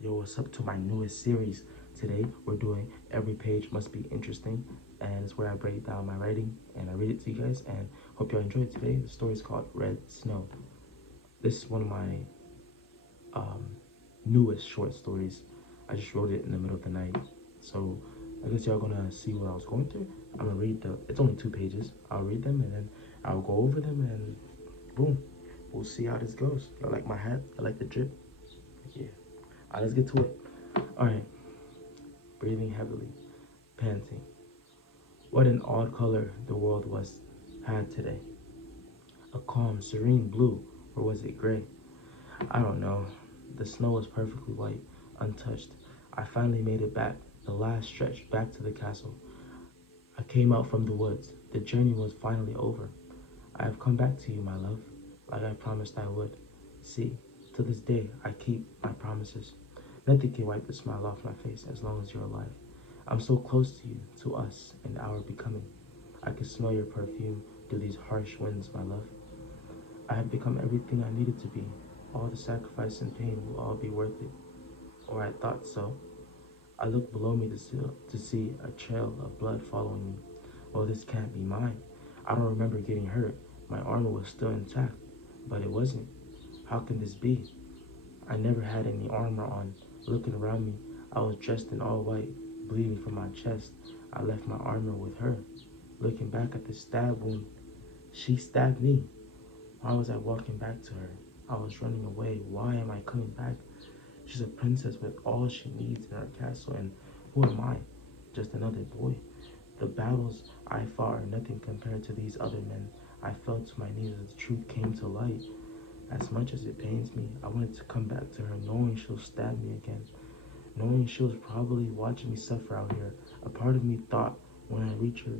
Yo, what's up to my newest series? Today we're doing Every Page Must Be Interesting, and it's where I break down my writing and I read it to you guys, and hope you all enjoy it today. The story is called Red Snow. This is one of my um, newest short stories. I just wrote it in the middle of the night, so I guess y'all gonna see what I was going through. I'm gonna read it's only 2 pages. I'll read them and then I'll go over them and boom, we'll see how this goes. Y'all like my hat? I like the drip? Yeah. Alright, let's get to it. Alright. Breathing heavily, panting. What an odd color the world had today. A calm, serene blue, or was it gray? I don't know. The snow was perfectly white, untouched. I finally made it back, the last stretch back to the castle. I came out from the woods. The journey was finally over. I have come back to you, my love, like I promised I would. See, to this day, I keep my promises. Nothing can wipe the smile off my face as long as you're alive. I'm so close to you, to us, and our becoming. I can smell your perfume through these harsh winds, my love. I have become everything I needed to be. All the sacrifice and pain will all be worth it. Or I thought so. I looked below me to see a trail of blood following me. Oh, this can't be mine. I don't remember getting hurt. My armor was still intact, but it wasn't. How can this be? I never had any armor on. Looking around me, I was dressed in all white, bleeding from my chest. I left my armor with her. Looking back at the stab wound, she stabbed me. Why was I walking back to her? I was running away. Why am I coming back? She's a princess with all she needs in her castle, and who am I? Just another boy. The battles I fought are nothing compared to these other men. I fell to my knees as the truth came to light. As much as it pains me, I wanted to come back to her knowing she'll stab me again. Knowing she was probably watching me suffer out here. A part of me thought when I reach her,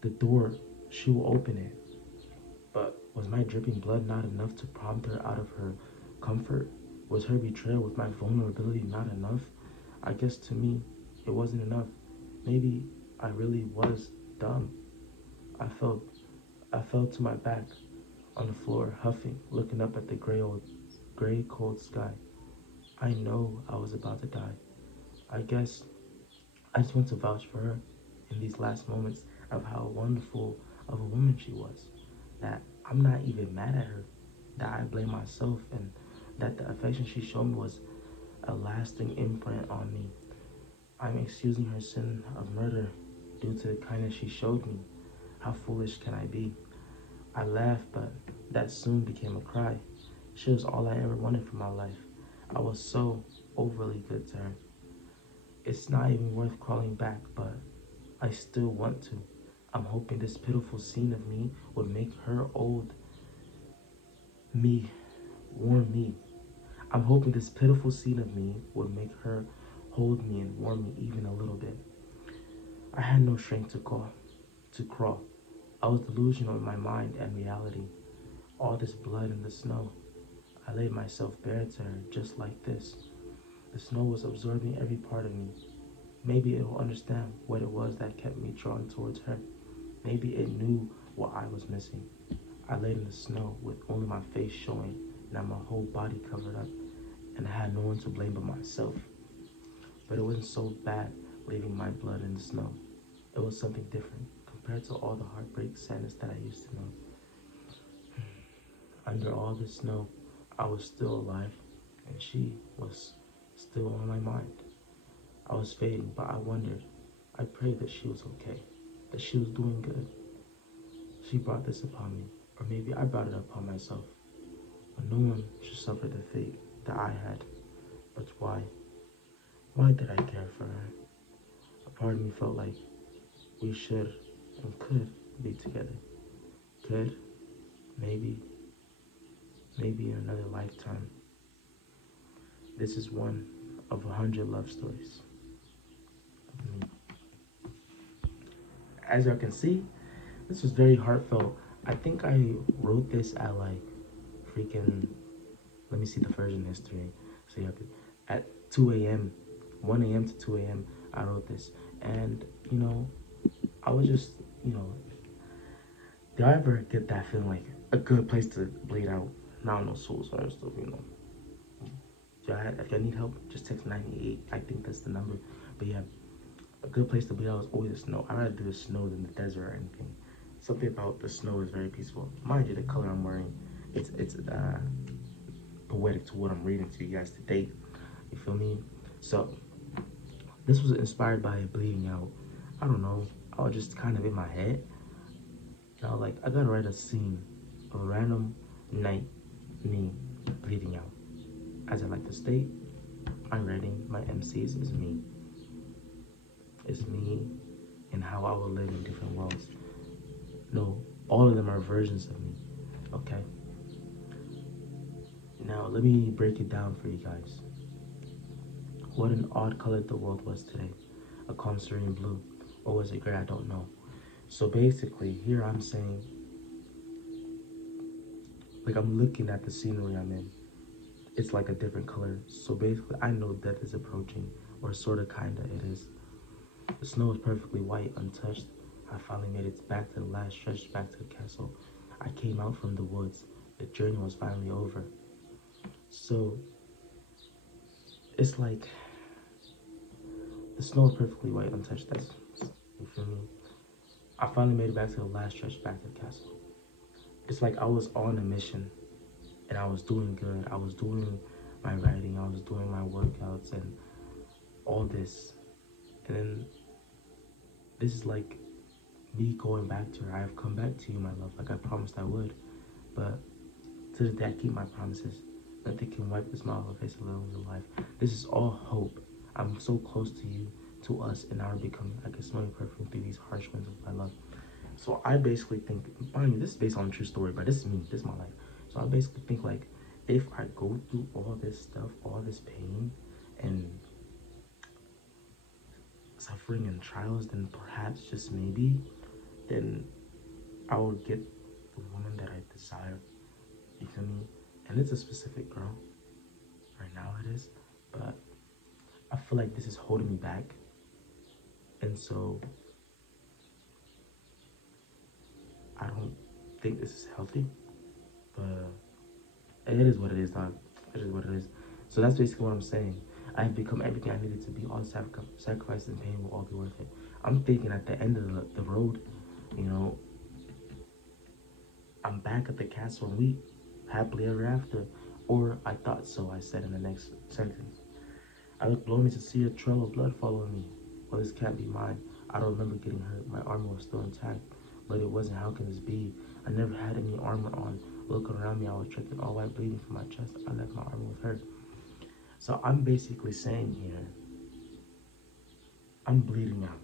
the door, she will open it. But was my dripping blood not enough to prompt her out of her comfort? Was her betrayal with my vulnerability not enough? I guess to me, it wasn't enough. Maybe I really was dumb. I fell to my back on the floor, huffing, looking up at the gray cold sky. I know I was about to die. I guess I just want to vouch for her in these last moments of how wonderful of a woman she was. That I'm not even mad at her. That I blame myself and that the affection she showed me was a lasting imprint on me. I'm excusing her sin of murder due to the kindness she showed me. How foolish can I be? I laughed, but that soon became a cry. She was all I ever wanted from my life. I was so overly good to her. It's not even worth crawling back, but I still want to. I'm hoping this pitiful scene of me would make her old me warm me. I'm hoping this pitiful scene of me would make her hold me and warm me even a little bit. I had no strength to crawl. I was delusional in my mind and reality. All this blood in the snow. I laid myself bare to her just like this. The snow was absorbing every part of me. Maybe it will understand what it was that kept me drawn towards her. Maybe it knew what I was missing. I laid in the snow with only my face showing and my whole body covered up, and I had no one to blame but myself. But it wasn't so bad leaving my blood in the snow. It was something different compared to all the heartbreak sadness that I used to know. Under all the snow, I was still alive, and she was still on my mind. I was fading, but I wondered. I prayed that she was okay, that she was doing good. She brought this upon me, or maybe I brought it upon myself. But no one should suffer the fate that I had. But why? Why did I care for her? A part of me felt like we should and could be together. Could, maybe in another lifetime. This is one of 100 love stories of me. As y'all can see, this was very heartfelt. I think I wrote this at like freaking, let me see the version history. So you have to, at 2 a.m., 1 a.m. to 2 a.m. I wrote this. And, I was just, do I ever get that feeling like a good place to bleed out? Now no soul, so I stuff, if y'all need help, just text 988. I think that's the number. But yeah, a good place to bleed out is always the snow. I'd rather do the snow than the desert or anything. Something about the snow is very peaceful. Mind you, the color I'm wearing, it's poetic to what I'm reading to you guys today. You feel me? So this was inspired by bleeding out. I don't know. I was just kind of in my head. Like I gotta write a scene of a random night, me bleeding out. As I like to state, my writing, my MCs is me. It's me and how I will live in different worlds. No, all of them are versions of me. Okay? Now let me break it down for you guys. What an odd color the world was today. A calm serene blue. Or was it gray? I don't know. So basically, here I'm saying, like I'm looking at the scenery I'm in. It's like a different color. So basically, I know death is approaching, or sorta, kinda it is. The snow is perfectly white, untouched. I finally made it back to the last stretch, back to the castle. I came out from the woods. The journey was finally over. So, it's like, the snow is perfectly white, untouched. That's, you feel me? I finally made it back to the last stretch, back to the castle. It's like I was on a mission, and I was doing good. I was doing my writing, I was doing my workouts, and all this. And then, this is like me going back to her. I have come back to you, my love, like I promised I would. But to this day, I keep my promises. Nothing can wipe the smile off her face of little life. This is all hope. I'm so close to you, to us, and our becoming. I can smell your perfume through these harsh winds of my love. So I basically think, mind you, this is based on a true story, but this is me, this is my life. So I basically think like, if I go through all this stuff, all this pain, and suffering and trials, then perhaps, just maybe, then I will get the woman that I desire. You feel me? And it's a specific girl. Right now it is. But I feel like this is holding me back. And so I don't think this is healthy. But it is what it is, dog. It is what it is. So that's basically what I'm saying. I have become everything I needed to be. All sacrifice and pain will all be worth it. I'm thinking at the end of the road, you know, I'm back at the castle and we happily ever after. Or I thought so, I said in the next sentence. I looked below me to see a trail of blood following me. Well, this can't be mine. I don't remember getting hurt. My armor was still intact. But it wasn't. How can this be? I never had any armor on. Looking around me, I was drinking all white, bleeding from my chest. I left my armor with her. So I'm basically saying here, I'm bleeding out.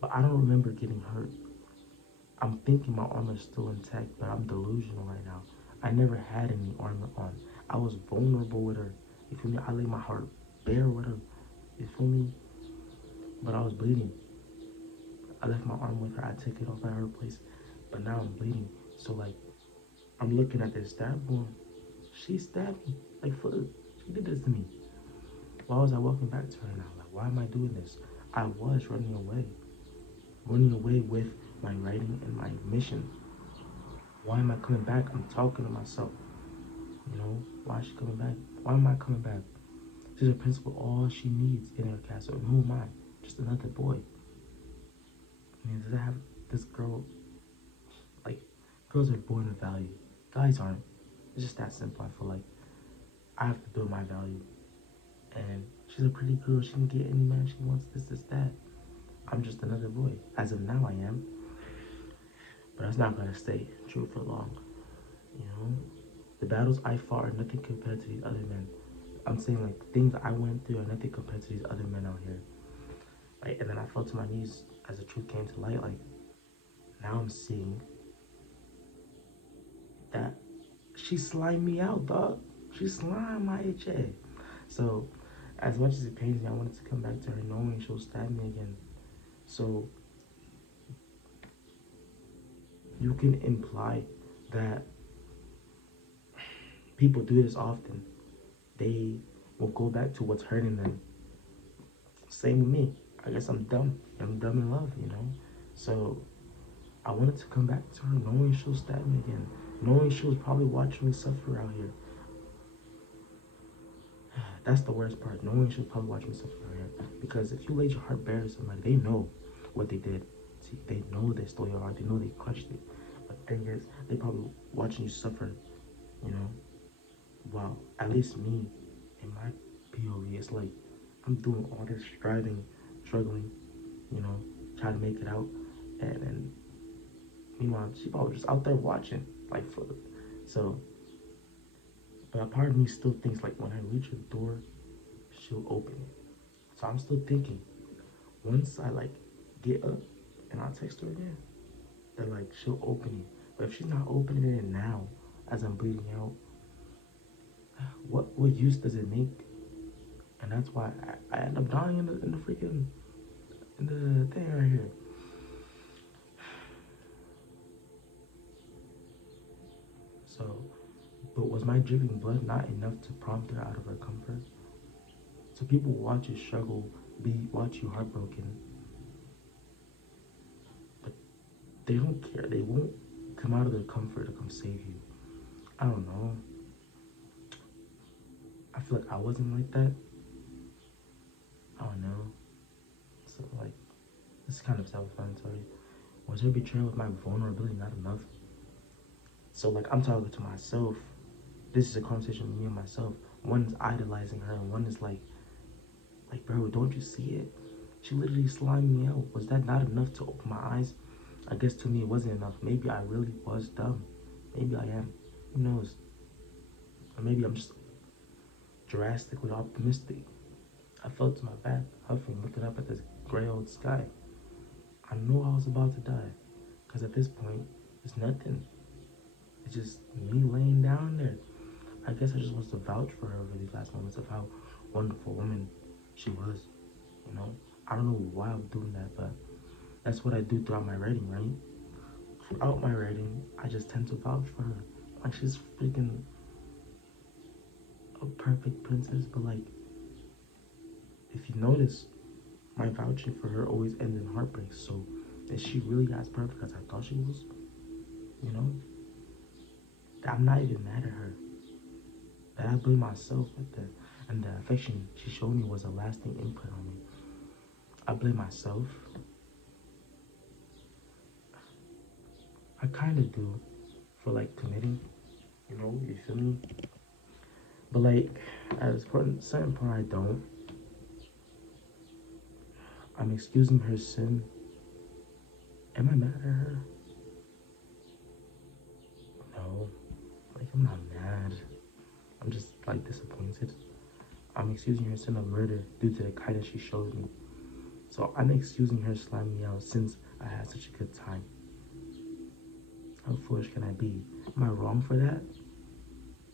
But I don't remember getting hurt. I'm thinking my armor is still intact, but I'm delusional right now. I never had any armor on. I was vulnerable with her. You feel me? I laid my heart bare with her. You feel me? But I was bleeding. I left my arm with her. I took it off at her place. But now I'm bleeding. So like, I'm looking at this stab wound. She stabbed me. Like, for she did this to me. Why was I walking back to her now? Like, why am I doing this? I was running away. Running away with my writing and my mission. Why am I coming back? I'm talking to myself. You know, why is she coming back? Why am I coming back? She's a principal, all she needs in her castle. And who am I? Just another boy. I mean, does that have this girl? Like, girls are born with value. Guys aren't. It's just that simple. I feel like I have to build my value. And she's a pretty girl. She can get any man she wants, this, that. I'm just another boy. As of now, I am. But that's not going to stay true for long. You know? The battles I fought are nothing compared to these other men. I'm saying, like, the things I went through are nothing compared to these other men out here. Like, and then I fell to my knees as the truth came to light. Like, now I'm seeing that she slimed me out, dog. She slimed my HA. So, as much as it pains me, I wanted to come back to her knowing she'll stab me again. So, you can imply that people do this often. They will go back to what's hurting them. Same with me. I guess I'm dumb. I'm dumb in love, you know? So, I wanted to come back to her knowing she'll stab me again. Knowing she was probably watching me suffer out here. That's the worst part. No one should probably watch me suffer for her. Because if you laid your heart bare to somebody, they know what they did. See, they know they stole your heart. They know they crushed it. But the thing is, they probably watching you suffer, you know? Wow, at least me, in my POV, it's like I'm doing all this striving, struggling, you know, trying to make it out. And meanwhile, she probably just out there watching, like, for the, so, but a part of me still thinks, like, when I reach her door, she'll open it. So I'm still thinking, once I, like, get up and I'll text her again, that, like, she'll open it. But if she's not opening it now, as I'm bleeding out, what use does it make? And that's why I end up dying in the freaking, in the thing right here. So, but was my dripping blood not enough to prompt her out of her comfort? So people watch you struggle, watch you heartbroken, but they don't care. They won't come out of their comfort to come save you. I don't know. I feel like I wasn't like that. I don't know. So like, this is kind of self-explanatory. Was her betrayal of my vulnerability not enough? So like, I'm talking to myself. This is a conversation with me and myself. One is idolizing her, and one is like, bro, don't you see it? She literally slimed me out. Was that not enough to open my eyes? I guess to me it wasn't enough. Maybe I really was dumb. Maybe I am. Who knows? Or maybe I'm just drastically optimistic. I fell to my back, huffing, looking up at this gray old sky. I knew I was about to die. Because at this point, it's nothing. It's just me laying down there. I guess I just want to vouch for her over these last moments of how wonderful woman she was. You know? I don't know why I'm doing that, but that's what I do throughout my writing, right? Throughout my writing, I just tend to vouch for her. Like, she's freaking a perfect princess, but like, if you notice, my vouching for her always ends in heartbreak. So, is she really as perfect as I thought she was? You know? I'm not even mad at her. But I blame myself and the affection she showed me was a lasting imprint on me. I blame myself. I kind of do for like committing, you know, you feel me? But like, at a certain point, I don't. I'm excusing her sin. Am I mad at her? No. Like, I'm not mad. I'm just like disappointed. I'm excusing her sin of murder due to the kindness she showed me. So I'm excusing her slamming me out since I had such a good time. How foolish can I be? Am I wrong for that?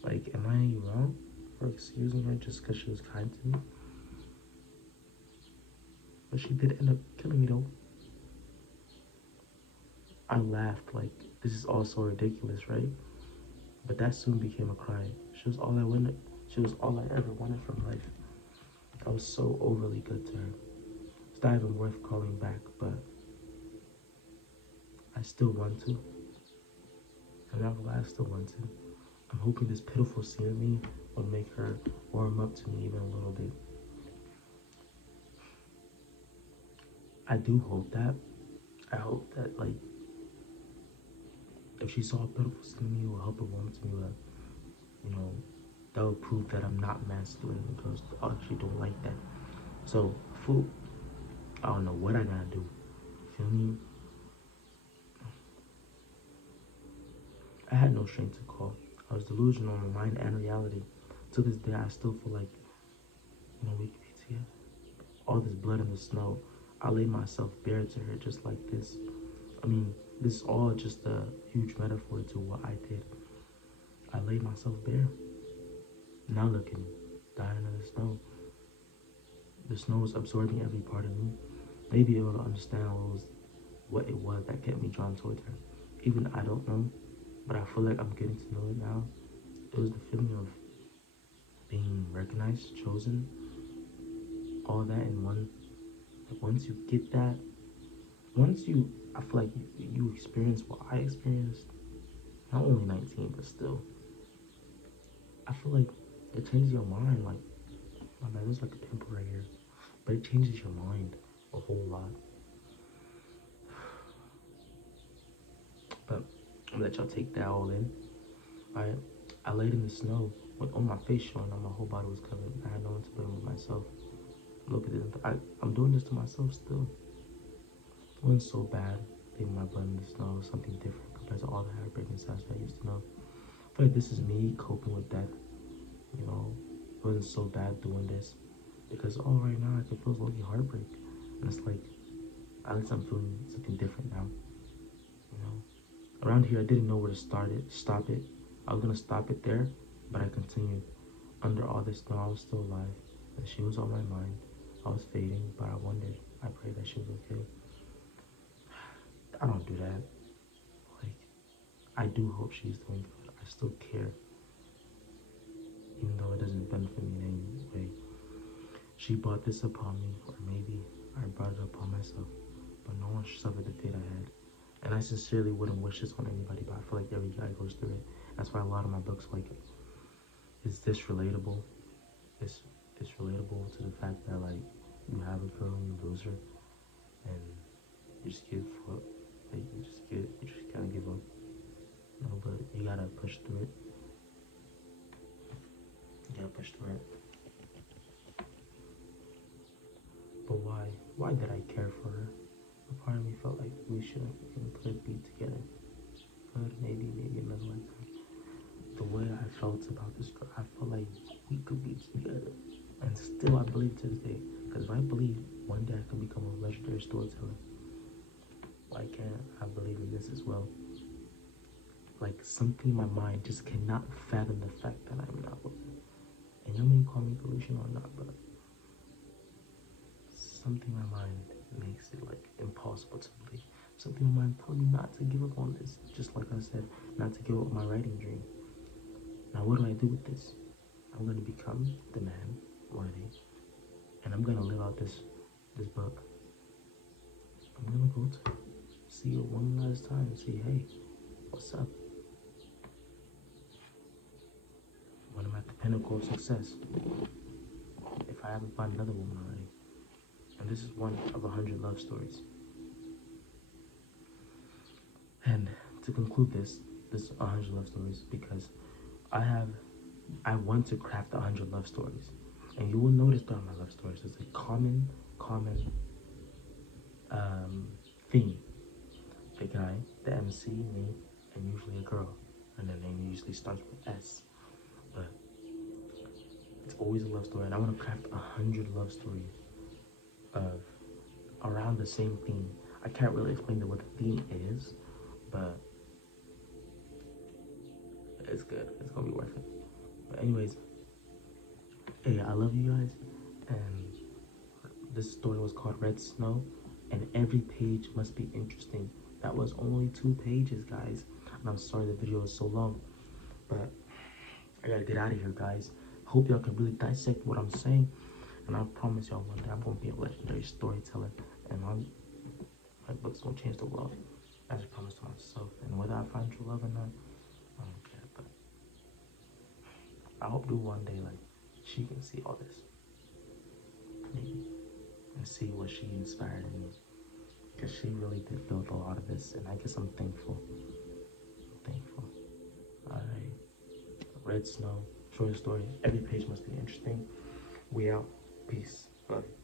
Like, am I wrong for excusing her just because she was kind to me? But she did end up killing me though. I laughed like, this is all so ridiculous, right? But that soon became a cry. She was all I wanted. She was all I ever wanted from life. I was so overly good to her. It's not even worth calling back, but I still want to. I'm not gonna lie, I still want to. I'm hoping this pitiful scene of me will make her warm up to me even a little bit. I do hope that. I hope that, like, if she saw a pitiful scene of me, it will help her warm to me. You know, that will prove that I'm not masculine because I actually don't like that. So, food, I don't know what I gotta do. Feel me? I had no strength to call. I was delusional in my mind and reality. To this day, I still feel like, you know, we could be together. All this blood in the snow, I laid myself bare to her just like this. I mean, this is all just a huge metaphor to what I did. I laid myself bare. Now look at me, dying in the snow. The snow is absorbing every part of me. Maybe able to understand what it was that kept me drawn towards her. Even I don't know, but I feel like I'm getting to know it now. It was the feeling of being recognized, chosen, all that in one. Like, once you get that, I feel like you experience what I experienced. Not only 19, but still. I feel like it changes your mind. Like, there's like a pimple right here, but it changes your mind a whole lot. But I'm gonna let y'all take that all in. Alright, I laid in the snow with on my face showing, on my whole body was covered. I had no one to blame but myself. Look at this. I'm doing this to myself still. It wasn't so bad leaving my blood in the snow. Something different compared to all the heartbreaking sounds that I used to know. I feel like this is me coping with death. You know, it wasn't so bad doing this because right now I can feel low-key heartbreak, and it's like at least I'm feeling something different now. You know, around here I didn't know where to stop it. I was gonna stop it there, but I continued. Under all this snow, I was still alive, and she was on my mind. I was fading, but I wondered. I prayed that she was okay. I don't do that. Like, I do hope she's doing good. I still care, even though it doesn't benefit me in any way. She brought this upon me, or maybe I brought it upon myself, but no one suffered the fate I had. And I sincerely wouldn't wish this on anybody, but I feel like every guy goes through it. That's why a lot of my books, like, is this relatable? It's relatable to the fact that, like, you have a girl and you lose her, and you just give up. Like, you just kind of give up. No, but you gotta push through it. You gotta push through it. But why? Why did I care for her? A part of me felt like we should and could be together. Could, maybe another lifetime. The way I felt about this girl, I felt like we could be together. And still I believe to this day. Because if I believe one day I can become a legendary storyteller, why can't I believe in this as well? Like, something in my mind just cannot fathom the fact that I'm not with her. And you may call me delusional or not, but something in my mind makes it like impossible to believe. Something in my mind telling me not to give up on this. Just like I said, not to give up my writing dream. Now what do I do with this? I'm gonna become the man worthy, and I'm gonna live out this book. I'm gonna go to see her one last time and say, hey, what's up? When I'm at the pinnacle of success, if I haven't found another woman already. And this is one of 100 love stories. And to conclude this 100 love stories, because I want to craft 100 love stories. And you will notice throughout my love stories, there's a common theme. A guy, the MC, me, and usually a girl. And their name usually starts with S. But it's always a love story. And I want to craft 100 love stories of around the same theme. I can't really explain what the theme is, but it's good. It's gonna be worth it. But anyways, hey, I love you guys, and this story was called Red Snow, and every page must be interesting. That was only 2 pages, guys, and I'm sorry the video is so long, but I gotta get out of here, guys. Hope y'all can really dissect what I'm saying, and I promise y'all one day I'm gonna be a legendary storyteller, and my books gonna change the world. As I promised to myself, and whether I find true love or not, I don't care. But I hope to one day, like, she can see all this, maybe, and see what she inspired in me, because she really did build a lot of this, and I guess I'm thankful. Alright, Red Snow, short story. Every page must be interesting. We out. Peace. Love you.